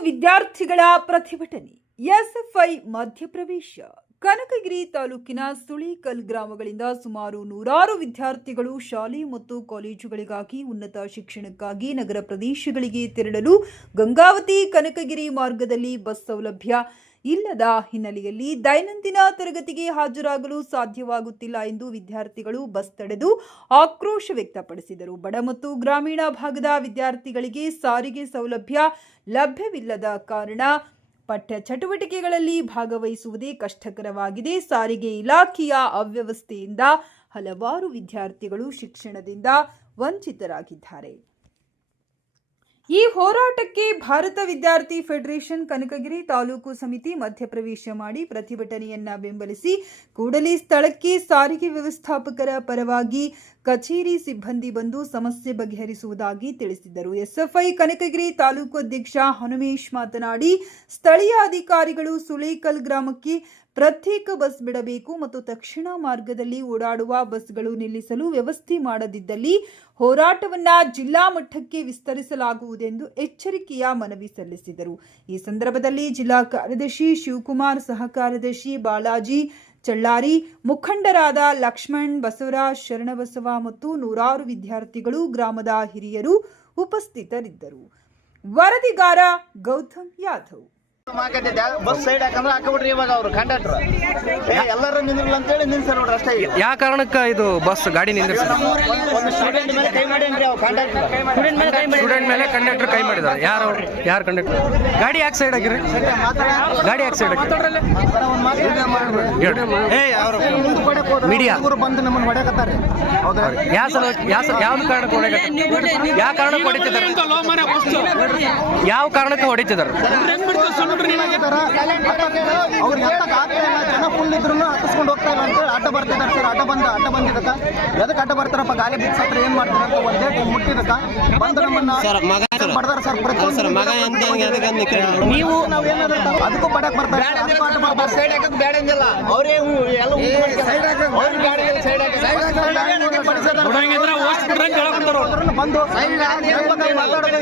ವಿದ್ಯಾರ್ಥಿಗಳ ಪ್ರತಿಭಟನೆ. ಎಸ್ಎಫ್ಐ ಮಧ್ಯಪ್ರವೇಶ. ಕನಕಗಿರಿ ತಾಲೂಕಿನ ಸುಳಿಕಲ್ ಗ್ರಾಮಗಳಿಂದ ಸುಮಾರು ನೂರಾರು ವಿದ್ಯಾರ್ಥಿಗಳು ಶಾಲೆ ಮತ್ತು ಕಾಲೇಜುಗಳಿಗಾಗಿ ಉನ್ನತ ಶಿಕ್ಷಣಕ್ಕಾಗಿ ನಗರ ಪ್ರದೇಶಗಳಿಗೆ ತೆರಳಲು ಗಂಗಾವತಿ ಕನಕಗಿರಿ ಮಾರ್ಗದಲ್ಲಿ ಬಸ್ ಸೌಲಭ್ಯ ಇಲ್ಲದ ಹಿನ್ನೆಲೆಯಲ್ಲಿ ದೈನಂದಿನ ತರಗತಿಗೆ ಹಾಜರಾಗಲು ಸಾಧ್ಯವಾಗುತ್ತಿಲ್ಲ ಎಂದು ವಿದ್ಯಾರ್ಥಿಗಳು ಬಸ್ ತಡೆದು ಆಕ್ರೋಶ ವ್ಯಕ್ತಪಡಿಸಿದರು. ಬಡ ಮತ್ತು ಗ್ರಾಮೀಣ ಭಾಗದ ವಿದ್ಯಾರ್ಥಿಗಳಿಗೆ ಸಾರಿಗೆ ಸೌಲಭ್ಯ ಲಭ್ಯವಿಲ್ಲದ ಕಾರಣ ಪಠ್ಯ ಚಟುವಟಿಕೆಗಳಲ್ಲಿ ಭಾಗವಹಿಸುವುದೇ ಕಷ್ಟಕರವಾಗಿದೆ. ಸಾರಿಗೆ ಇಲಾಖೆಯ ಅವ್ಯವಸ್ಥೆಯಿಂದ ಹಲವಾರು ವಿದ್ಯಾರ್ಥಿಗಳು ಶಿಕ್ಷಣದಿಂದ ವಂಚಿತರಾಗಿದ್ದಾರೆ. ಈ ಹೋರಾಟಕ್ಕೆ ಭಾರತ ವಿದ್ಯಾರ್ಥಿ ಫೆಡರೇಷನ್ ಕನಕಗಿರಿ ತಾಲೂಕು ಸಮಿತಿ ಮಧ್ಯಪ್ರವೇಶ ಮಾಡಿ ಪ್ರತಿಭಟನೆಯನ್ನ ಬೆಂಬಲಿಸಿ ಕೂಡಲೇ ಸ್ಥಳಕ್ಕೆ ಸಾರಿಗೆ ವ್ಯವಸ್ಥಾಪಕರ ಪರವಾಗಿ ಕಚೇರಿ ಸಿಬ್ಬಂದಿ ಬಂದು ಸಮಸ್ಯೆ ಬಗೆಹರಿಸುವುದಾಗಿ ತಿಳಿಸಿದರು ಎಸ್ಎಫ್ಐ ಕನಕಗಿರಿ ತಾಲೂಕು ಅಧ್ಯಕ್ಷ ಹನುಮೇಶ್ ಮಾತನಾಡಿ, ಸ್ಥಳೀಯ ಅಧಿಕಾರಿಗಳು ಸುಳೇಕಲ್ ಗ್ರಾಮಕ್ಕೆ ಪ್ರತ್ಯೇಕ ಬಸ್ ಬಿಡಬೇಕು ಮತ್ತು ತಕ್ಷಣ ಮಾರ್ಗದಲ್ಲಿ ಓಡಾಡುವ ಬಸ್ಗಳು ನಿಲ್ಲಿಸಲು ವ್ಯವಸ್ಥೆ ಮಾಡದಿದ್ದಲ್ಲಿ ಹೋರಾಟವನ್ನ ಜಿಲ್ಲಾ ಮಟ್ಟಕ್ಕೆ ವಿಸ್ತರಿಸಲಾಗುವುದೆಂದು ಎಚ್ಚರಿಕೆಯ ಮನವಿ ಸಲ್ಲಿಸಿದರು. ಈ ಸಂದರ್ಭದಲ್ಲಿ ಜಿಲ್ಲಾ ಕಾರ್ಯದರ್ಶಿ ಶಿವಕುಮಾರ್, ಸಹ ಕಾರ್ಯದರ್ಶಿ ಬಾಲಾಜಿ ಚಳ್ಳಾರಿ ಮುಖಂಡರಾದ ಲಕ್ಷ್ಮಣ್ ಬಸವರಾಜ್ ಶರಣಬಸವ ಮತ್ತು ನೂರಾರು ವಿದ್ಯಾರ್ಥಿಗಳು ಗ್ರಾಮದ ಹಿರಿಯರು ಉಪಸ್ಥಿತರಿದ್ದರು. ವರದಿಗಾರ ಗೌತಮ್ ಯಾದವ್ ಬಸ್ ಸೈಡ್ ಹಾಕಂದ್ರೆ ಹಾಕಬಿಟ್ರಿ ಇವಾಗ ಅವ್ರು ಕಂಡಕ್ಟರ್ ಎಲ್ಲರೂ ನಿಂದ್ರಲ್ಲ ಅಂತೇಳಿ ನಿಲ್ಸಾರ ನೋಡ್ರಿ ಅಷ್ಟೇ ಈಗ. ಯಾವ ಕಾರಣಕ್ಕೆ ಇದು ಬಸ್ ಗಾಡಿ ನಿಂದಿರ್ಸ ಒಂದ್- ಒಂದು ಸ್ಟೂಡೆಂಟ್ ಮೇಲೆ ಕೈ ಮಾಡೇನ್ರಿ ಅವ್ರು ಕಂಡಕ್ಟರ್ ಸ್ಟೂಡೆಂಟ್ ಮೇಲೆ ಕಂಡಕ್ಟರ್ ಕೈ ಮಾಡಿದ ಯಾರು ಅವ್ರು? ಯಾರು ಕಂಡಕ್ಟರ್ ಗಾಡಿ ಯಾಕೆ ಸೈಡ್ ಆಗಿರಿ ಗಾಡಿ ಯಾಕೆ ಸೈಡ್ ಹಾಕಿರಿ? ಮೀಡಿಯಾ ಬಂದು ನಮ್ಮನ್ನ ಹೊಡೆಯಕತ್ತಾರೆ. ಹೌದಾ ಯಾವ ಸಲ ಯಾವ ಕಾರಣಕ್ಕೆ ಯಾವ ಕಾರಣಕ್ಕೆ ಹೊಡಿತಿದ್ದಾರೆ? ಯಾವ ಕಾರಣಕ್ಕೆ ಹೊಡಿತಿದ್ದಾರೆ? ಅವ್ರಿಗೆ ಎಂತ ಗಾತ್ರ ಇಲ್ಲ ಜನ ಫುಲ್ ಇದ್ರು ಹತ್ತಿಸ್ಕೊಂಡು ಹೋಗ್ತಾ ಇಲ್ಲ ಅಂತೇಳಿ ಅಡ್ಡ ಬರ್ತಿದ್ದಾರೆ ಸರ್. ಅಡ್ಡ ಬಂದ ಅಡ್ಡ ಬಂದಿದ್ದಕ್ಕ. ಎದಕ್ಕೆ ಅಡ್ಡ ಬರ್ತಾರಪ್ಪ? ಗಾಲಿ ಬಿಡ್ಸತ್ರ ಏನ್ ಮಾಡ್ತಾರೆ ಅಂತ ಒಂದೇ ಟೈಮ್ ಮುಟ್ಟಿದಕ್ಕ ಬಂದು ನಮ್ಮನ್ನ ಬಡ್ದಾರ ಸರ್. ಪ್ರತಿಯೊಂದು ನೀವು ಅದಕ್ಕೂ ಪಡಕ್ ಬರ್ತಾರೆ sir. ಅದಕ್ಕೂ ಅಡ್ಡ ಬರ್ತಾರೆ. ಸೈಡ್ ಹಾಕಕ್ ಬೇಡ ಅಂದಿಲ್ಲ. ಅವರೇ ಎಲ್ಲ ಅವ್ರ ಗಾಡಿಯಲ್ಲಿ ಸೈಡ್ ಬಂದು ಮಾತಾಡೋದು,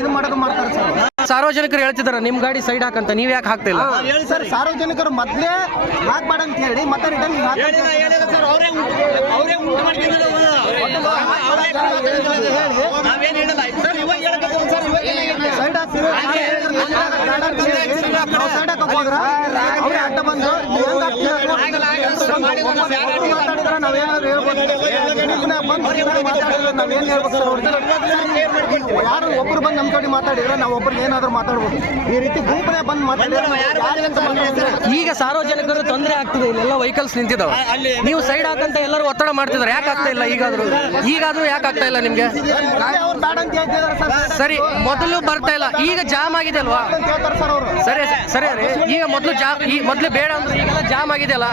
ಇದು ಮಾಡೋದು ಮಾಡ್ತಾರೆ ಸರ್. ಸಾರ್ವಜನಿಕರು ಹೇಳ್ತಿದ್ದಾರೆ ನಿಮ್ಮ ಗಾಡಿ ಸೈಡ್ ಹಾಕಂತ ನೀವ್ ಯಾಕೆ ಹಾಕ್ತಿಲ್ಲ? ಹೇಳಿ ಸರ್. ಸಾರ್ವಜನಿಕರು ಮೊದಲೇ ಹಾಕ್ಬೇಡ ಅಂತ ಹೇಳಿ ಮತ್ತೆ ರಿಟರ್ನ್? ಸೈಡ್ ಹಾಕ್ತೀವಿ ಅಡ್ಡ ಬಂದು ಮಾತಾಡಿದ್ರೆ ನಾವೇನಾದ್ರು ಹೇಳ್ಬೋದು ನಾವೇನ್ ಹೇಳ್ಬೇಕು ಯಾರು ಒಬ್ರು ಬಂದು ನಮ್ಮ ಕಡೆ ಮಾತಾಡಿದ್ರೆ ನಾವು ಒಬ್ರು ಏನಾದ್ರು ಮಾತಾಡ್ಬೋದು ಈ ರೀತಿ ಗುಂಪನೇ ಬಂದು ಮಾತಾಡಿದ್ರೆ ಈಗ ಸಾರ್ವಜನಿಕರು ತೊಂದರೆ ಆಗ್ತದೆ ಇಲ್ಲೆಲ್ಲ ವೆಹಿಕಲ್ಸ್ ನಿಂತಿದ್ದಾವೆ ನೀವು ಸೈಡ್ ಹಾಕಂತ ಎಲ್ಲರೂ ಒತ್ತಡ ಮಾಡ್ತಿದ್ದಾರೆ ಯಾಕೆ ಆಗ್ತಾ ಇಲ್ಲ ಈಗಾದ್ರೂ ಈಗಾದ್ರೂ ಯಾಕೆ ಆಗ್ತಾ ಇಲ್ಲ ನಿಮ್ಗೆ ಸರ್ ಮೊದಲು ಬರ್ತಾ ಇಲ್ಲ ಈಗ ಜಾಮ್ ಆಗಿದೆ ಅಲ್ವಾ ಸರ್ ಸರಿ ರೀ ಈಗ ಮೊದಲು ಜಾಮ್ ಈ ಮೊದಲು ಬೇಡ ಅಂದ್ರೆ ಈಗೆಲ್ಲ ಜಾಮ್ ಆಗಿದೆಯಲ್ಲ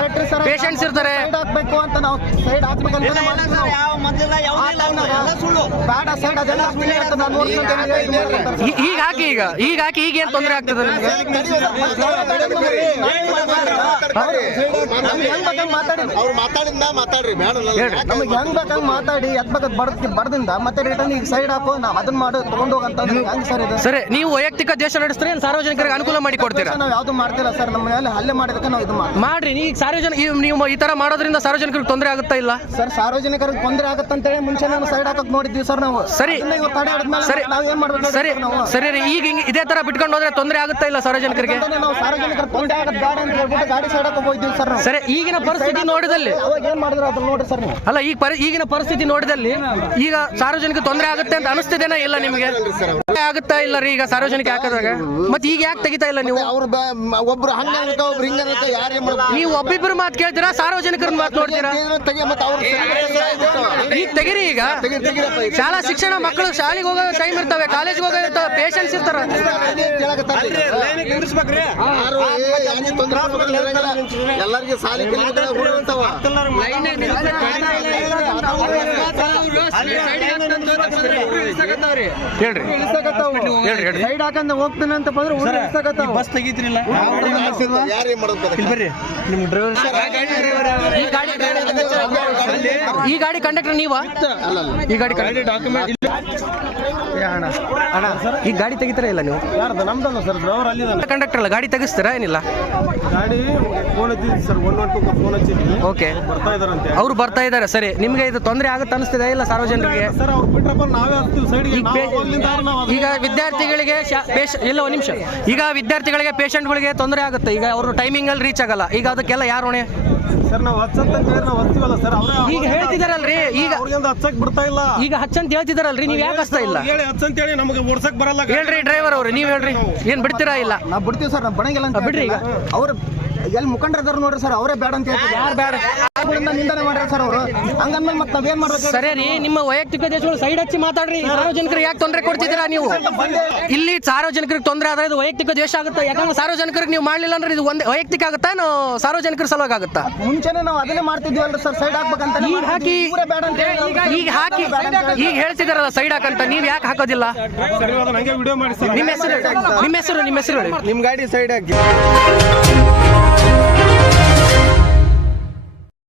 ಪೇಷಂಟ್ಸ್ ಇರ್ತಾರೆ ಸೈಡ್ ಹಾಕ್ಬೇಕು ಅಂತ ನಾವು ಸೈಡ್ ಹಾಕ್ಬೇಕಂತ ಮಾಡ್ತೀವಿ ನಾವು. ಯಾವ ಮೊದಲೆಲ್ಲ ಯಾವುದಿಲ್ಲ ಎಲ್ಲ ಸುಳ್ಳು ಬೇಡ ಸೈಡ್ ಅದೆಲ್ಲ ಸುಳ್ಳು ಅಂತ ನಾನು ನೋಡ್ಕೊಂತೇನೆ ಹೇಳಿ ಇದು ಮಾಡ್ತಾರೆ ಸರ್. ಈ- ಈಗ ಹಾಕಿ ಈಗ ಈಗ ಹಾಕಿ ಈಗ ಏನ್ ತೊಂದರೆ ಆಗ್ತದೆ ನಿಮ್ಗೆ ನಮ್ಗೆ ಹೆಂಗ್ ಬೇಕಂಗ್ ಮಾತಾಡಿ ಅವ್ರು ಮಾತಾಡಿಂದ ಮಾತಾಡ್ರಿ ಬೇಡ ನಮಗೆ ಹೆಂಗ್ ಬೇಕಂಗ್ ಮಾತಾಡಿ ಬಡ್ದ್ ಬರ್ದಿಂದ ಮತ್ತೆ ರಿಟರ್ನ್ ಈಗ ಸೈಡ್ ಹಾಕು ನಾವು ಅದನ್ನ ಮಾಡು ತಗೊಂಡ್ ಹೋಗಂತ ಹೆಂಗ್ ಸರ್ ಇದು ಸರಿ ನೀವು ವೈಯಕ್ತಿಕ ದೇಶ ನಡೆಸ್ತೀರಿ ಏನ್ ಸಾರ್ವಜನಿಕರಿಗೆ ಅನುಕೂಲ ಮಾಡಿ ನಾವು ಯಾವ್ದು ಮಾಡ್ತಿಲ್ಲ ಸರ್ ನಮ್ಮ ಮೇಲೆ ಹಲ್ಲೆ ಮಾಡಿದಕ್ಕೆ ನಾವು ಇದು ಮಾಡ್ತೀವಿ. ಮಾಡ್ರಿ ನೀವು ಸಾರ್ವಜನಿಕ ನೀವು ಈ ತರ ಮಾಡೋದ್ರಿಂದ ಸಾರ್ವಜನಿಕರಿಗೆ ತೊಂದರೆ ಆಗುತ್ತಾ ಇಲ್ಲ? ಸರ್ ಸಾರ್ವಜನಿಕರಿಗೆ ತೊಂದರೆ ಆಗತ್ತಂತೇಳಿ ಮುಂಚೆ ನಾನು ಸೈಡ್ ಹಾಕಕ್ ನೋಡಿದ್ವಿ ಸರ್ ನಾವು. ಸರಿ. ಸರಿ. ನಾವು ಏನ್ ಮಾಡ್ಬೇಕು ಸರಿ. ಸರಿ ರೀ ಈಗ ಹಿಂಗ್ ಇದೇ ತರ ಬಿಟ್ಕೊಂಡು ಹೋದ್ರೆ ತೊಂದರೆ ಆಗುತ್ತಾ ಇಲ್ಲ ಸಾರ್ವಜನಿಕರಿಗೆ? ನಾವು ಸಾರ್ವಜನಿಕರ ತೊಂದರೆ ಆಗದ್ ಬೇಡ ಅಂತ ಹೇಳ್ಬಿಟ್ಟು ಗಾಡಿ ಸೈಡ್ ಹಾಕಕ್ ಹೋಗಿದ್ವಿ ಸರ್ ಈಗಿನ ಪರಿಸ್ಥಿತಿ ನೋಡಿದಲ್ಲಿ. ಅವಾಗ ಏನ್ ಮಾಡಿದ್ರು ಅದನ್ನ ನೋಡ್ರಿ ಸರ್ ನೀವು. ಅಲ್ಲ ಈಗ ಪರಿ ಈಗಿನ ಪರಿಸ್ಥಿತಿ ನೋಡಿದಲ್ಲಿ ಈಗ ಸಾರ್ವಜನಿಕ ತೊಂದರೆ ಆಗುತ್ತೆ ಅಂತ ಅನಿಸ್ತಿದೇನಾ ಇಲ್ಲ ನಿಮಗೆ? ಆಗುತ್ತಾ ಇಲ್ಲ ರೀ ಈಗ ಸಾರ್ವಜನಿಕ ಹಾಕಿದಾಗ ಮತ್ತೆ ಈಗ ಯಾಕೆ ತೆಗಿತಾ ಇಲ್ಲ ನೀವು? ಅವ್ರು ಒಬ್ರು ಹಂಗ ಅನ್ಕ ಒಬ್ರು ಹಿಂಗ ಅನ್ಕ ಯಾರೇ ಮಾಡ್ಬೇಕು? ನೀವು ಒಬ್ಬಿಬ್ಬರು ಮಾತು ಕೇಳ್ತೀರಾ? ಸಾರ್ವಜನಿಕರ ಮಾತು ನೋಡ್ತೀರಾ? ತೆಗಿ ಮತ್ತೆ ಅವ್ರು ಈಗ ತೆಗಿರಿ ಈಗ. ಶಾಲಾ ಶಿಕ್ಷಣ ಮಕ್ಕಳು ಶಾಲೆಗೆ ಹೋಗೋ ಟೈಮ್ ಇರ್ತವೆ ಕಾಲೇಜ್ಗೆ ಹೋಗೋ ಇರ್ತವೆ ಪೇಷನ್ಸ್ ಇರ್ತಾರ. ಎಲ್ಲರಿಗೆ ಸಾಲಿ ಸೈಡ್ ಹಾಕಂದ ಹೋಗ್ತಾನೆ ಅಂತ ಬಂದ್ರೆ ಬಸ್. ಯಾರೇ ಮಾಡೋದು ಈ ಗಾಡಿ ಈ ಗಾಡಿ ಕಂಡಕ್ಟರ್ ನೀವಾ ಈ ಗಾಡಿ ಡಾಕ್ಯುಮೆಂಟ್ ಅಣ್ಣ ಅಣ್ಣ ಈ ಗಾಡಿ ತೆಗಿತಾರ ಇಲ್ಲ ನೀವು ಸರ್ ಡ್ರೈವರ್ ಕಂಡಕ್ಟರ್ ಅಲ್ಲ ಗಾಡಿ ತೆಗಿಸ್ತೀರಾ ಏನಿಲ್ಲ ಗಾಡಿ phone ಹಚ್ಚಿದ್ವಿ sir one one two phone ಹಚ್ಚಿದ್ವಿ okay ಬರ್ತಾ ಇದಾರಂತೆ ಅವ್ರು ಬರ್ತಾ ಇದ್ದಾರೆ ಸರಿ. ನಿಮಗೆ ಇದು ತೊಂದರೆ ಆಗುತ್ತೆ ಅನಿಸ್ತಿದೆ ಇಲ್ಲ ಸಾರ್ವಜನಿಕರಿಗೆ? ಸರ್ ಅವ್ರು ಬಿಟ್ರಪ್ಪ ನಾವೇ ಹಚ್ತೀವಿ ಸೈಡ್ಗೆ ಈಗ ನಾವು ಪೇ- ನಾವು ಅದನ್ನ ಈಗ ವಿದ್ಯಾರ್ಥಿಗಳಿಗೆ ಶಾ- ಪೇಶ- ಇಲ್ಲ ಒಂದು ನಿಮಿಷ. ಈಗ ವಿದ್ಯಾರ್ಥಿಗಳಿಗೆ ಪೇಷಂಟ್ಗಳಿಗೆ ತೊಂದರೆ ಆಗುತ್ತೆ. ಈಗ ಅವರು ಟೈಮಿಂಗ್ ಅಲ್ಲಿ ರೀಚ್ ಆಗಲ್ಲ. ಈಗ ಅದಕ್ಕೆಲ್ಲ ಯಾರು ಹೊಣೆ? ಸರ್ ನಾವು ಹಚ್ಚಂತ ಹೇಳಿ ನಾವು ಹಚ್ತೀವಲ್ಲ ಸರ್ ಅವ್ರೇ ಈಗ ಹೇಳ್ತಿದಾರಲ್ರಿ ಈಗ ಅವ್ರಿಗಿಂದ ಹಚ್ಚಕ್ ಬಿಡ್ತಾ ಇಲ್ಲ. ಈಗ ಹಚ್ಚಂತ ಹೇಳ್ತಿದಾರಲ್ರಿ ನೀವು ಯಾಕೆ ಹಚ್ತಾ ಇಲ್ಲ? ಹೇಳಿ ಹಚ್ಚಂತ ಹೇಳಿ ನಮಗೆ ಓಡ್ಸಕ್ ಬರಲ್ಲ ಹೇಳ್ರಿ ಡ್ರೈವರ್ ಅವ್ರು ನೀವು ಹೇಳ್ರಿ. ಏನ್ ಬಿಡ್ತೀರಾ ಇಲ್ಲ? ನಾವು ಬಿಡ್ತೀವಿ ಸರ್ ನಾವು ಬಣಗಿಲ್ಲ ಅಂತ ಬಿಡ್ರಿ ಈಗ. ಅವ್ರು ಎಲ್ಲಿ ಮುಖಂಡರದಾರ ನೋಡ್ರಿ ಸರ್ ಅವರೇ ಬೇಡ ಅಂತ ಹೇಳ್ತಾರೆ. ಯಾರು ಬೇಡ? ನಿಂದನೆ ಮಾಡ್ರಿ ಸರ್ ಅವರು. ಹಂಗಂದ್ಮೇಲೆ ಮತ್ತೆ ನಾವೇನ್ ಮಾಡ್ಬೇಕು? ಸರಿ ರೀ ನಿಮ್ಮ ವೈಯಕ್ತಿಕ ದೇಶಗಳು ಸೈಡ್ ಹಚ್ಚಿ ಮಾತಾಡ್ರಿ. ಸಾರ್ವಜನಿಕರಿಗೆ ಯಾಕೆ ತೊಂದರೆ ಕೊಡ್ತಿದ್ದೀರಾ ನೀವು? ಇಲ್ಲಿ. ಸಾರ್ವಜನಿಕರಿಗೆ ತೊಂದರೆ ಆದ್ರೆ ಇದು ವೈಯಕ್ತಿಕ ದ್ವೇಷ ಆಗುತ್ತೆ? ಯಾಕಂದ್ರೆ ಸಾರ್ವಜನಿಕರಿಗೆ ನೀವು ಮಾಡ್ಲಿಲ್ಲ ಅಂದ್ರೆ ಇದು ಒಂದು ವೈಯಕ್ತಿಕ ಆಗುತ್ತಾ? ಏನು ಸಾರ್ವಜನಿಕರ ಸಲುವಾಗಿ ಆಗುತ್ತಾ? ಮುಂಚೆನೆ ನಾವು ಅದನ್ನೇ ಮಾಡ್ತಿದ್ವಲ್ರಿ ಸರ್ ಸೈಡ್ ಹಾಕ್ಬೇಕಂತ ಈಗ ಹಾಕಿ ಬೇಡ ಅಂತ ಹೇಳಿ ಈಗ ಹಾಕಿ ಈಗ ಹೇಳ್ತಿದಾರಲ್ಲ ಸೈಡ್ ಹಾಕಂತ ನೀವ್ ಯಾಕೆ ಹಾಕೋದಿಲ್ಲ? ಸರಿ ಅದನ್ನ ಹಂಗೆ ವಿಡಿಯೋ ಮಾಡಿ ಸರ್. ನಿಮ್ಮ ಹೆಸರು ನಿಮ್ಮ ಹೆಸರು ನಿಮ್ಮ ಹೆಸರು ಹೇಳಿ ನಿಮ್ ಗಾಡಿ ಸೈಡ್ ಹಾಕಿ.